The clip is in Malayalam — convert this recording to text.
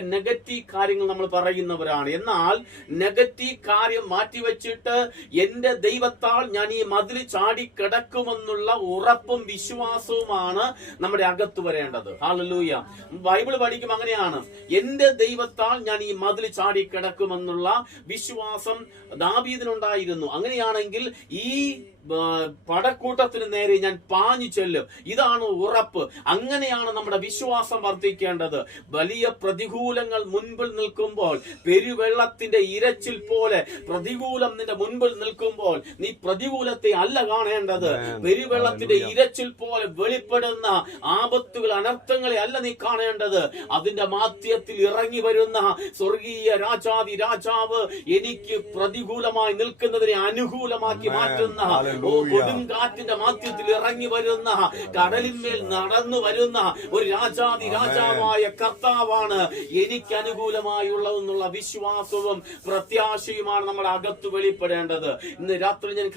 ചിലരൊക്കെ നെഗറ്റീവ് കാര്യങ്ങൾ നമ്മൾ പറയുന്നവരാണ്. എന്നാൽ നെഗറ്റീവ് കാര്യം മാറ്റിവെച്ചിട്ട് എന്റെ ദൈവത്താൽ ഞാൻ ഈ മതിൽ ചാടി കിടക്കുമെന്നുള്ള ഉറപ്പും വിശ്വാസവുമാണ് നമ്മുടെ അകത്ത് വരേണ്ടത്. ഹല്ലേലൂയ. ബൈബിൾ പഠിക്കും അങ്ങനെയാണ്, എന്റെ ദൈവത്താൽ ഞാൻ ഈ മതിൽ ചാടി കിടക്കുമെന്നുള്ള വിശ്വാസം ദാവീദിനുണ്ടായിരുന്നു. അങ്ങനെയാണെങ്കിൽ ഈ പടക്കൂട്ടത്തിന് നേരെ ഞാൻ പാഞ്ഞു ചെല്ലും. ഇതാണ് ഉറപ്പ്. അങ്ങനെയാണ് നമ്മുടെ വിശ്വാസം വർദ്ധിക്കേണ്ടത്. വലിയ പ്രതികൂലങ്ങൾ മുൻപിൽ നിൽക്കുമ്പോൾ, പെരുവെള്ളത്തിന്റെ ഇരച്ചിൽ പോലെ പ്രതികൂലം നിന്റെ മുൻപിൽ നിൽക്കുമ്പോൾ നീ പ്രതികൂലത്തെ അല്ല കാണേണ്ടത്, പെരുവെള്ളത്തിന്റെ ഇരച്ചിൽ പോലെ വെളിപ്പെടുന്ന ആപത്തുകൾ, അനർത്ഥങ്ങളെ അല്ല നീ കാണേണ്ടത്. അതിന്റെ മാധ്യത്തിൽ ഇറങ്ങി വരുന്ന സ്വർഗീയ രാജാതി രാജാവ് എനിക്ക് പ്രതികൂലമായി നിൽക്കുന്നതിനെ അനുകൂലമാക്കി മാറ്റുന്ന, കൊടുങ്കാറ്റിന്റെ മാധ്യത്തിൽ ഇറങ്ങി വരുന്ന, കടലിന്മേൽ നടന്നു വരുന്ന ഒരു രാജാതി രാജാവായ കർത്താവാണ് എനിക്ക് അനുകൂലമായുള്ളതെന്നുള്ള വിശ്വാസവും പ്രത്യാശയുമാണ് നമ്മുടെ അകത്ത് വെളിപ്പെടേണ്ടത്. ഇന്ന് രാത്രി ഞാൻ